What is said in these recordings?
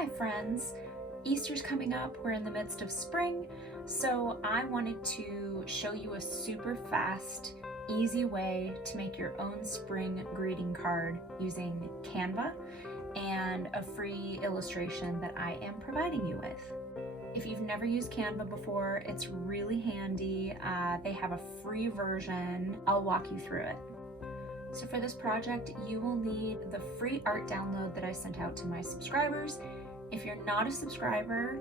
Hi friends, Easter's coming up, we're in the midst of spring, so I wanted to show you a super fast, easy way to make your own spring greeting card using Canva and a free illustration that I am providing you with. If you've never used Canva before, it's really handy. They have a free version. I'll walk you through it. So for this project, you will need the free art download that I sent out to my subscribers. If you're not a subscriber,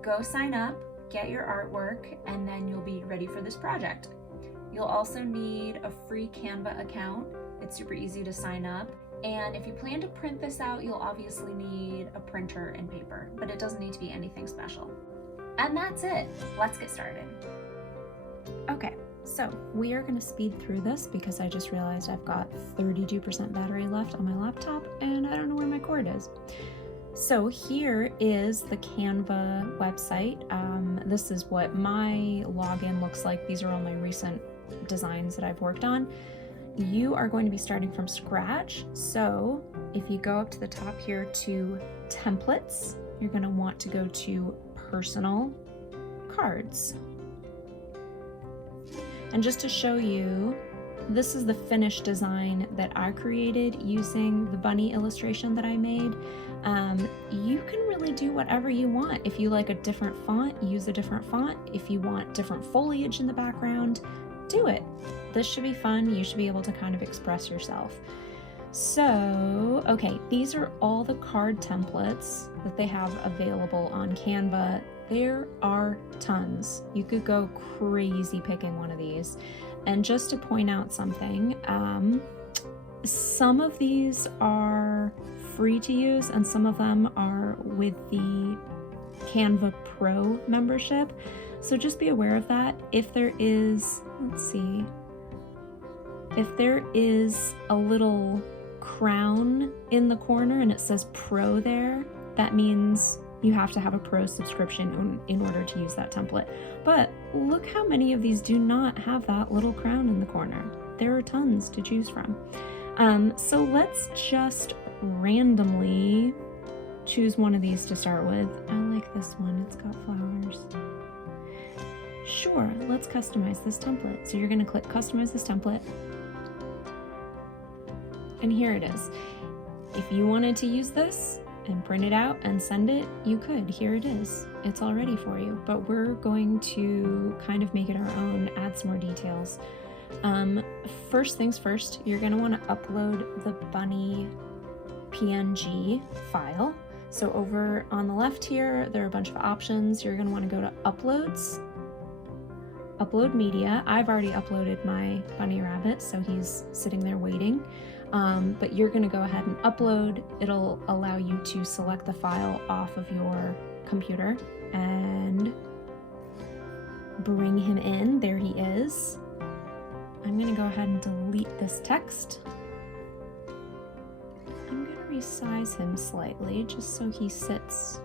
go sign up, get your artwork, and then you'll be ready for this project. You'll also need a free Canva account. It's super easy to sign up. And if you plan to print this out, you'll obviously need a printer and paper, but it doesn't need to be anything special. And that's it. Let's get started. Okay. So we are going to speed through this because I just realized I've got 32% battery left on my laptop and I don't know where my cord is. So here is the Canva website. This is what my login looks like. These are all my recent designs that I've worked on. You are going to be starting from scratch. So if you go up to the top here to templates, you're going to want to go to personal cards. And just to show you, this is the finished design that I created using the bunny illustration that I made. You can really do whatever you want. If you like a different font, use a different font. If you want different foliage in the background, do it. This should be fun. You should be able to kind of express yourself. So, okay, these are all the card templates that they have available on Canva. There are tons. You could go crazy picking one of these. And just to point out something, some of these are free to use and some of them are with the Canva Pro membership. So just be aware of that. If there is, let's see, if there is a little crown in the corner and it says Pro there, that means you have to have a Pro subscription in order to use that template. But look how many of these do not have that little crown in the corner. There are tons to choose from. So let's just randomly choose one of these to start with. I like this one, it's got flowers. Sure, let's customize this template. So you're gonna click customize this template. And here it is. If you wanted to use this and print it out and send it, you could. Here it is. It's all ready for you, but we're going to kind of make it our own, add some more details. First things first, you're going to want to upload the bunny PNG file. So over on the left here, there are a bunch of options. You're going to want to go to uploads, upload media. I've already uploaded my bunny rabbit, so he's sitting there waiting. But you're going to go ahead and upload. It'll allow you to select the file off of your computer and bring him in. There he is. I'm going to go ahead and delete this text. I'm going to resize him slightly just so he sits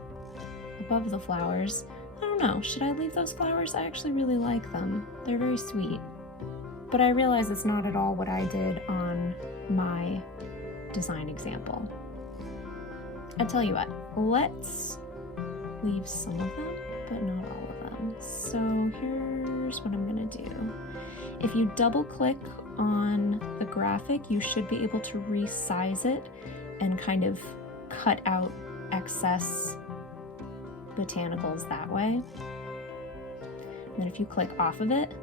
above the flowers. I don't know, should I leave those flowers? I actually really like them. They're very sweet. But I realize it's not at all what I did on my design example. I tell you what, let's leave some of them, but not all of them. So here's what I'm gonna do. If you double click on the graphic, you should be able to resize it and kind of cut out excess botanicals that way. And then if you click off of it,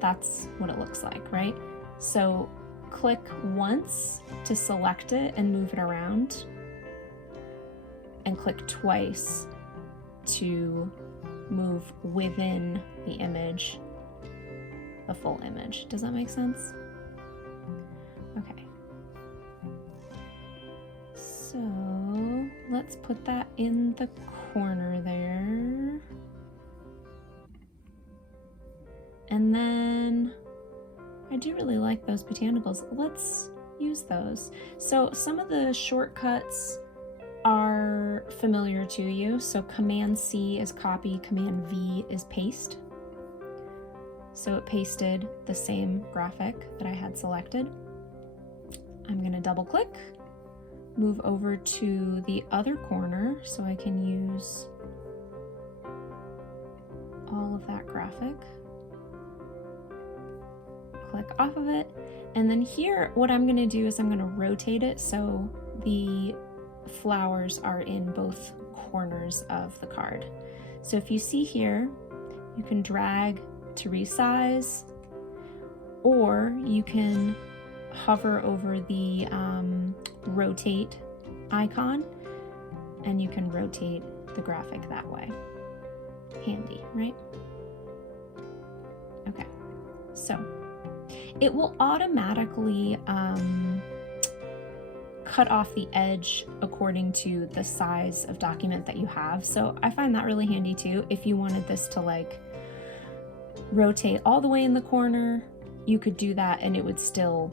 that's what it looks like, right? So click once to select it and move it around, and click twice to move within the image, the full image. Does that make sense? Okay. So let's put that in the corner there. And then I do really like those botanicals. Let's use those. So some of the shortcuts are familiar to you. So Command C is copy, Command V is paste. So it pasted the same graphic that I had selected. I'm going to double click, move over to the other corner so I can use all of that graphic. Click off of it. And then here, what I'm gonna do is I'm gonna rotate it so the flowers are in both corners of the card. So if you see here, you can drag to resize, or you can hover over the rotate icon and you can rotate the graphic that way. Handy, right? Okay, so it will automatically cut off the edge according to the size of document that you have. So I find that really handy too. If you wanted this to like rotate all the way in the corner, you could do that and it would still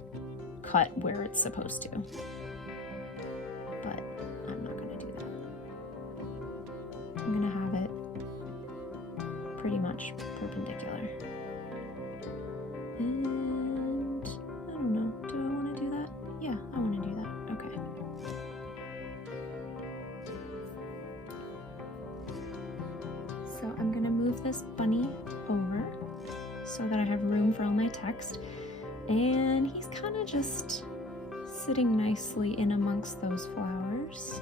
cut where it's supposed to. But I'm not gonna do that. I'm gonna have it pretty much perpendicular. And I don't know, do I wanna do that? Yeah, I wanna do that, okay. So I'm gonna move this bunny over so that I have room for all my text. And he's kind of just sitting nicely in amongst those flowers.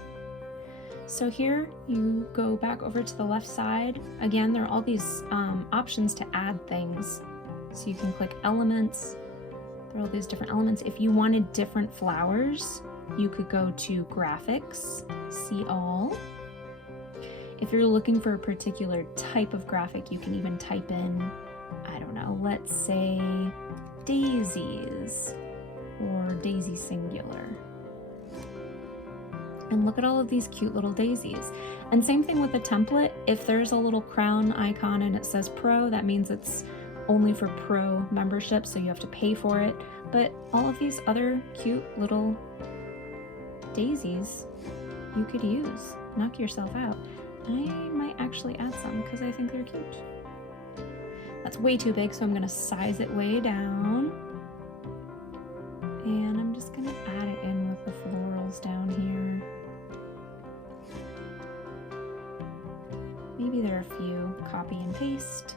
So here you go back over to the left side. Again, there are all these options to add things. So you can click elements. There are all these different elements. If you wanted different flowers, you could go to graphics, see all. If you're looking for a particular type of graphic, you can even type in, I don't know, let's say daisies or daisy singular. And look at all of these cute little daisies. And same thing with the template. If there's a little crown icon and it says pro, that means it's only for pro membership, so you have to pay for it. But all of these other cute little daisies you could use. Knock yourself out. I might actually add some because I think they're cute. That's way too big, so I'm gonna size it way down. And I'm just gonna add it in with the florals down here. Maybe there are a few, copy and paste.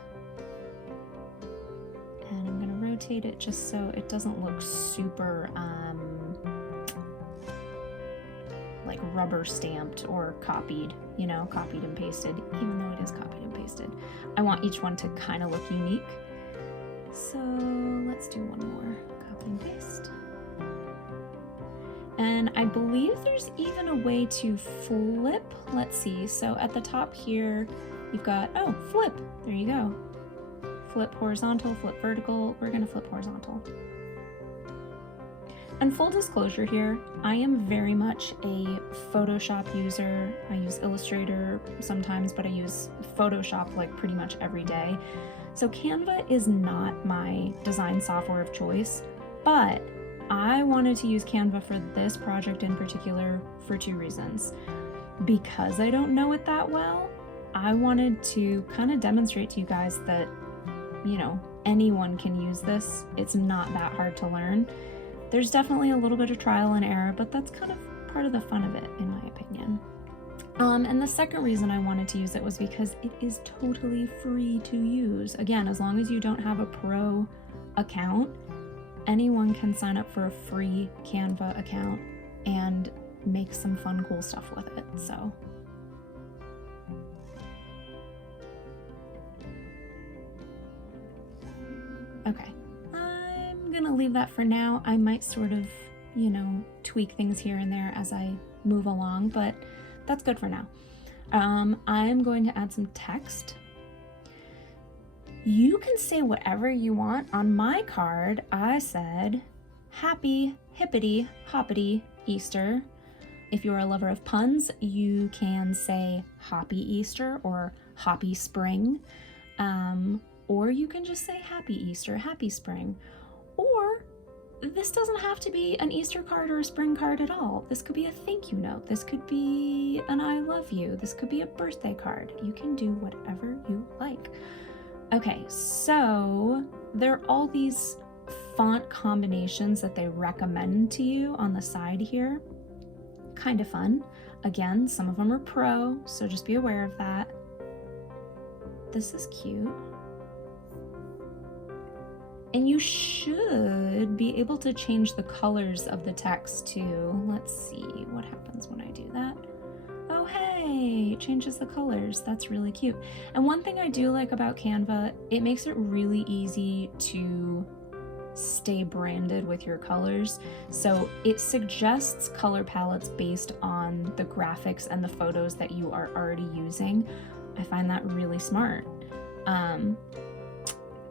And I'm gonna rotate it just so it doesn't look super like rubber stamped or copied, you know, copied and pasted, even though it is copied and pasted. I want each one to kind of look unique. So let's do one more, copy and paste. And I believe there's even a way to flip. Let's see, so at the top here, you've got, oh, flip, there you go. Flip horizontal, flip vertical. We're gonna flip horizontal. And full disclosure here, I am very much a Photoshop user. I use Illustrator sometimes, but I use Photoshop like pretty much every day. So Canva is not my design software of choice, but I wanted to use Canva for this project in particular for two reasons. Because I don't know it that well, I wanted to kind of demonstrate to you guys that, you know, anyone can use this. It's not that hard to learn. There's definitely a little bit of trial and error, but that's kind of part of the fun of it, in my opinion. And the second reason I wanted to use it was because it is totally free to use. Again, as long as you don't have a pro account, anyone can sign up for a free Canva account and make some fun, cool stuff with it, so. Okay. I'm gonna leave that for now. I might sort of, you know, tweak things here and there as I move along, but that's good for now. I'm going to add some text. You can say whatever you want. On my card, I said, happy, hippity, hoppity, Easter. If you're a lover of puns, you can say hoppy Easter or hoppy spring. Or you can just say happy Easter, happy spring. Or this doesn't have to be an Easter card or a spring card at all. This could be a thank you note. This could be an I love you. This could be a birthday card. You can do whatever you like. Okay, so there are all these font combinations that they recommend to you on the side here. kind of fun. Again, some of them are pro, so just be aware of that. This is cute. And you should be able to change the colors of the text too. Let's see what happens when I do that. Oh, hey, it changes the colors. That's really cute. And one thing I do like about Canva, it makes it really easy to stay branded with your colors. So it suggests color palettes based on the graphics and the photos that you are already using. I find that really smart.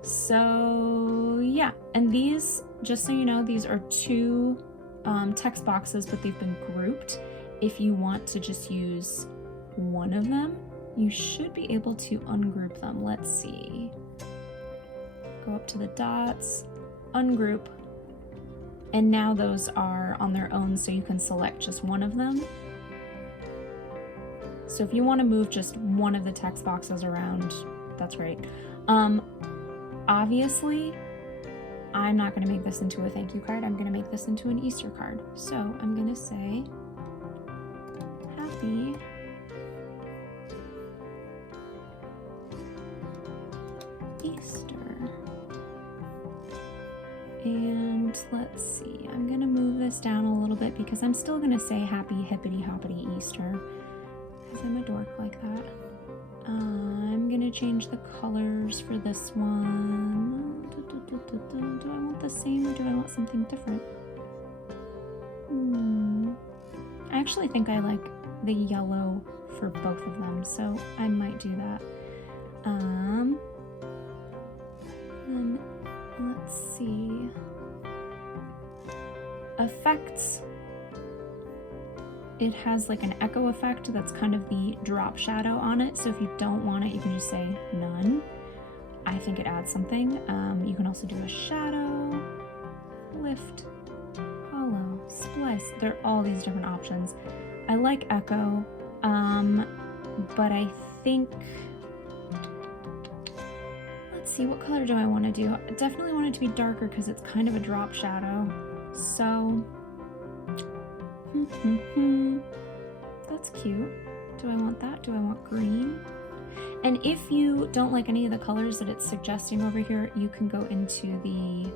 So yeah, and these, just so you know, these are two text boxes, but they've been grouped. If you want to just use one of them, you should be able to ungroup them. Let's see. Go up to the dots, ungroup, and now those are on their own, so you can select just one of them. So if you want to move just one of the text boxes around, that's great. Obviously, I'm not going to make this into a thank you card. I'm going to make this into an Easter card. So I'm going to say, Happy Easter. And let's see, I'm going to move this down a little bit because I'm still going to say Happy Hippity Hoppity Easter because I'm a dork like that. I'm gonna change the colors for this one. Do I want the same or do I want something different? I actually think I like the yellow for both of them, so I might do that. Then let's see. Effects. It has like an echo effect that's kind of the drop shadow on it. So if you don't want it, you can just say none. I think it adds something. You can also do a shadow, lift, hollow, splice. There are all these different options. I like echo, but I think, let's see, what color do I want to do? I definitely want it to be darker because it's kind of a drop shadow. So that's cute. Do I want that? Do I want green? And if you don't like any of the colors that it's suggesting over here, you can go into the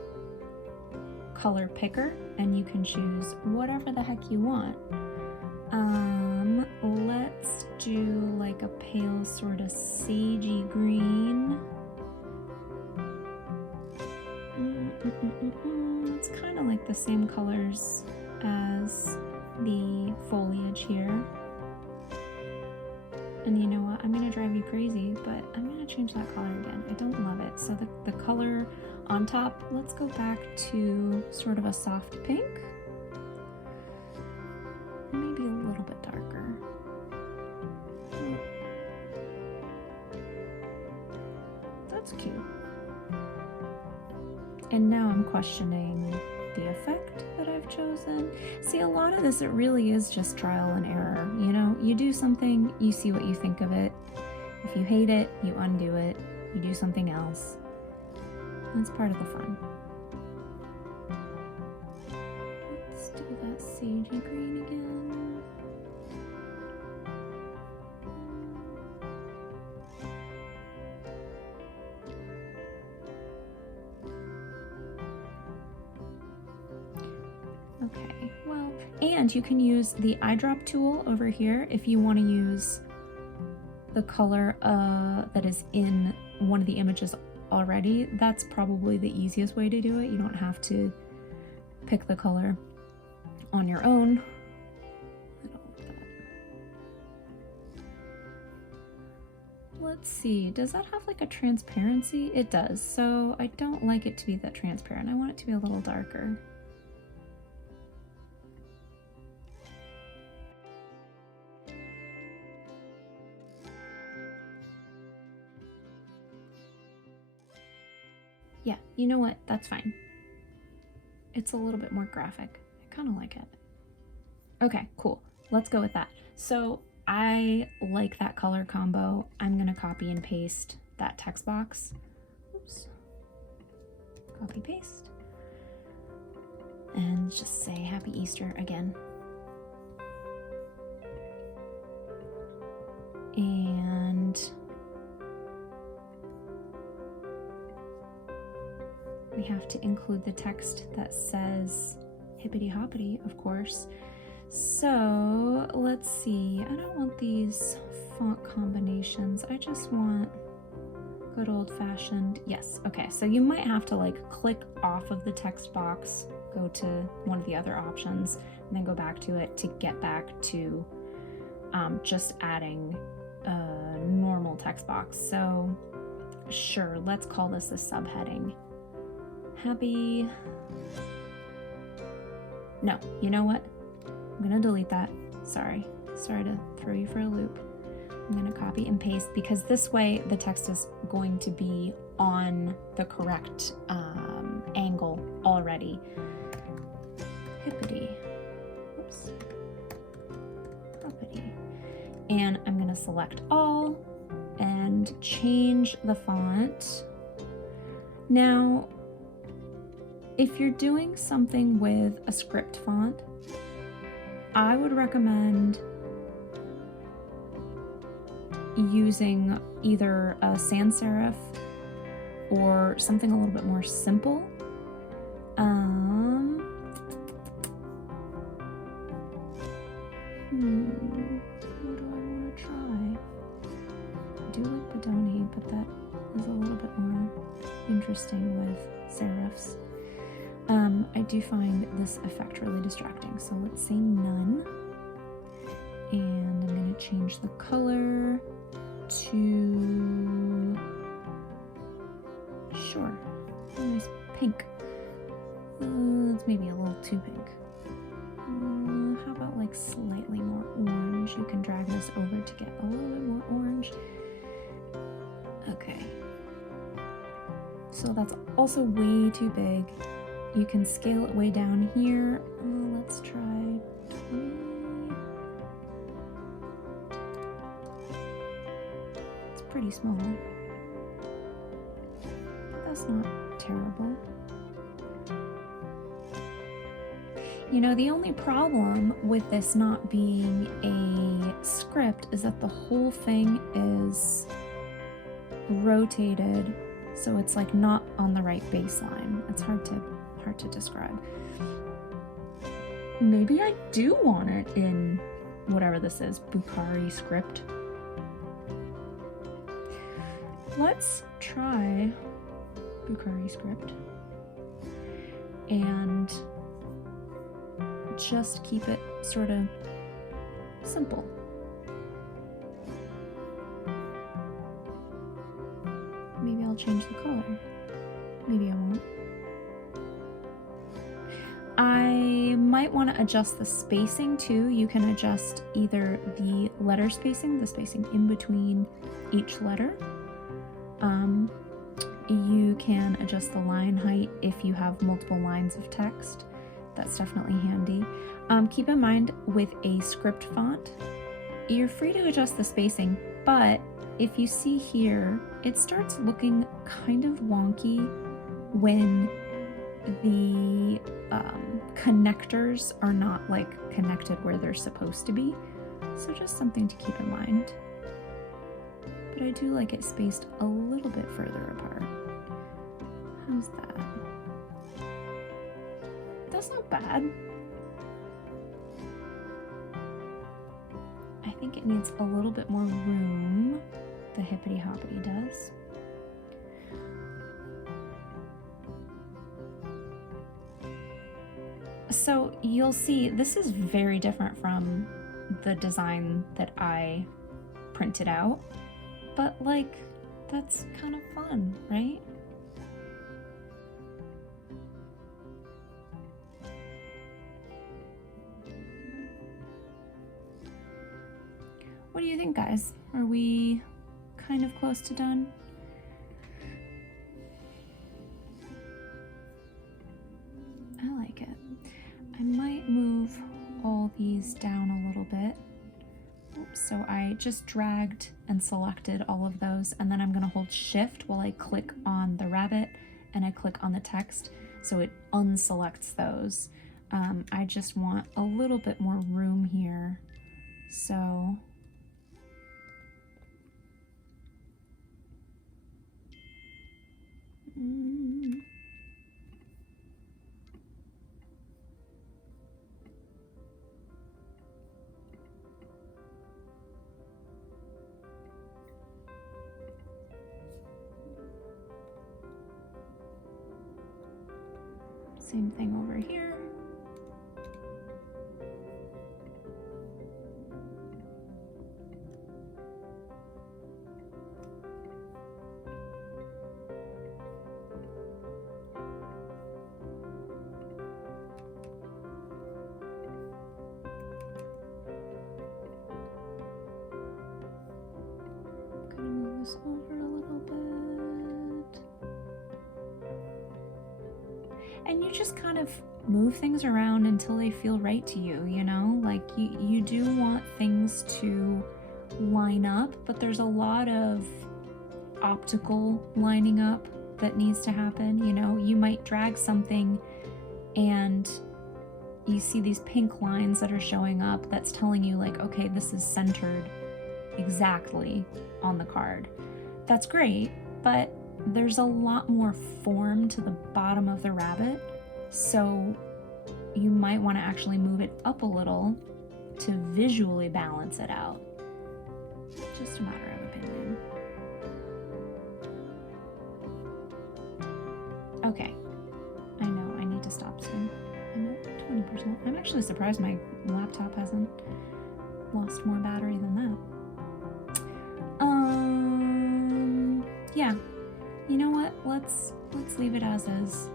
color picker and you can choose whatever the heck you want. Let's do like a pale sort of sagey green. It's kind of like the same colors as the foliage here. And you know what, I'm gonna drive you crazy, but I'm gonna change that color again. I don't love it. So the color on top, let's go back to sort of a soft pink. Maybe a little bit darker. That's cute. And now I'm questioning the effect that I've chosen. See, a lot of this, it really is just trial and error. You know, you do something, you see what you think of it. If you hate it, you undo it. You do something else. That's part of the fun. Let's do that sagey green again. Okay, well, and you can use the eyedrop tool over here if you want to use the color that is in one of the images already. That's probably the easiest way to do it. You don't have to pick the color on your own. I don't like that. Let's see, does that have like a transparency? It does, so I don't like it to be that transparent. I want it to be a little darker. Yeah, you know what? That's fine. It's a little bit more graphic. I kind of like it. Okay, cool. Let's go with that. So I like that color combo. I'm going to copy and paste that text box. Oops. Copy, paste. And just say Happy Easter again. And we have to include the text that says hippity hoppity, of course. So let's see, I don't want these font combinations. I just want good old-fashioned, yes, okay. So you might have to like click off of the text box, go to one of the other options, and then go back to it to get back to just adding a normal text box. So sure, let's call this a subheading. Happy, no, you know what? I'm gonna delete that. Sorry to throw you for a loop. I'm gonna copy and paste because this way the text is going to be on the correct angle already. Hippity, oops, hoppity. And I'm gonna select all and change the font. Now, if you're doing something with a script font, I would recommend using either a sans serif or something a little bit more simple. What do I want to try? I do like Bodoni, but that is a little bit more interesting with serifs. I do find this effect really distracting, so let's say none. And I'm going to change the color to, sure, a nice pink. It's maybe a little too pink. How about like slightly more orange? You can drag this over to get a little bit more orange. Okay. So that's also way too big. You can scale it way down here. Let's try 20. It's pretty small. But that's not terrible. You know, the only problem with this not being a script is that the whole thing is rotated, so it's like not on the right baseline. It's hard to describe. Maybe I do want it in whatever this is, Bukhari script. Let's try Bukhari script and just keep it sort of simple. Maybe I'll change the color. Maybe I won't. I might want to adjust the spacing too. You can adjust either the letter spacing, the spacing in between each letter. You can adjust the line height if you have multiple lines of text. That's definitely handy. Keep in mind with a script font, you're free to adjust the spacing, but if you see here, it starts looking kind of wonky when the connectors are not like connected where they're supposed to be. So just something to keep in mind. But I do like it spaced a little bit further apart. How's that? That's not bad. I think it needs a little bit more room. The hippity hoppity does. So you'll see this is very different from the design that I printed out, but like that's kind of fun, right? What do you think, guys? Are we kind of close to done? I like it. I might move all these down a little bit. Oops, so I just dragged and selected all of those, and then I'm gonna hold Shift while I click on the rabbit and I click on the text, so it unselects those. I just want a little bit more room here, so Same thing over here. Gonna move this over a little bit. And you just kind of move things around until they feel right to you, you know? Like you do want things to line up, but there's a lot of optical lining up that needs to happen, you know? You might drag something and you see these pink lines that are showing up that's telling you like, okay, this is centered exactly on the card. That's great, but there's a lot more form to the bottom of the rabbit, so you might want to actually move it up a little to visually balance it out. Just a matter of opinion. Okay, I know I need to stop soon. I'm at 20%. I'm actually surprised my laptop hasn't lost more battery than that. Yeah, you know what? Let's leave it as is.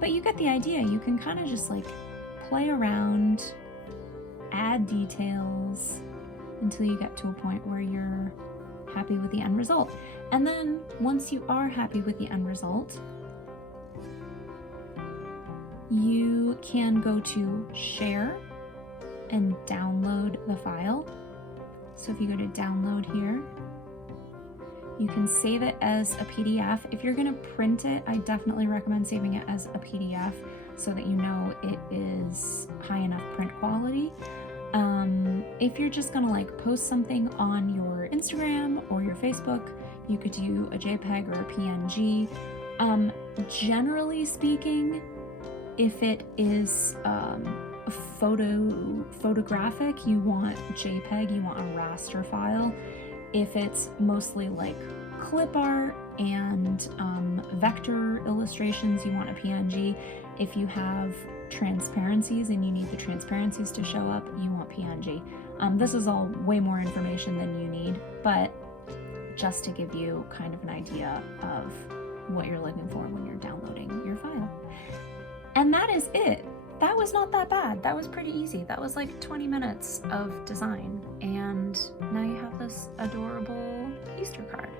But you get the idea. You can kind of just like play around, add details until you get to a point where you're happy with the end result. And then once you are happy with the end result, you can go to share and download the file. So if you go to download here, you can save it as a PDF. If you're gonna print it, I definitely recommend saving it as a PDF so that you know it is high enough print quality. If you're just gonna like post something on your Instagram or your Facebook, you could do a JPEG or a PNG. Generally speaking, if it is photographic, you want JPEG, you want a raster file. If it's mostly like clip art and vector illustrations, you want a PNG. If you have transparencies and you need the transparencies to show up, you want PNG. This is all way more information than you need, but just to give you kind of an idea of what you're looking for when you're downloading your file. And that is it. That was not that bad. That was pretty easy. That was like 20 minutes of design. And now you have this adorable Easter card.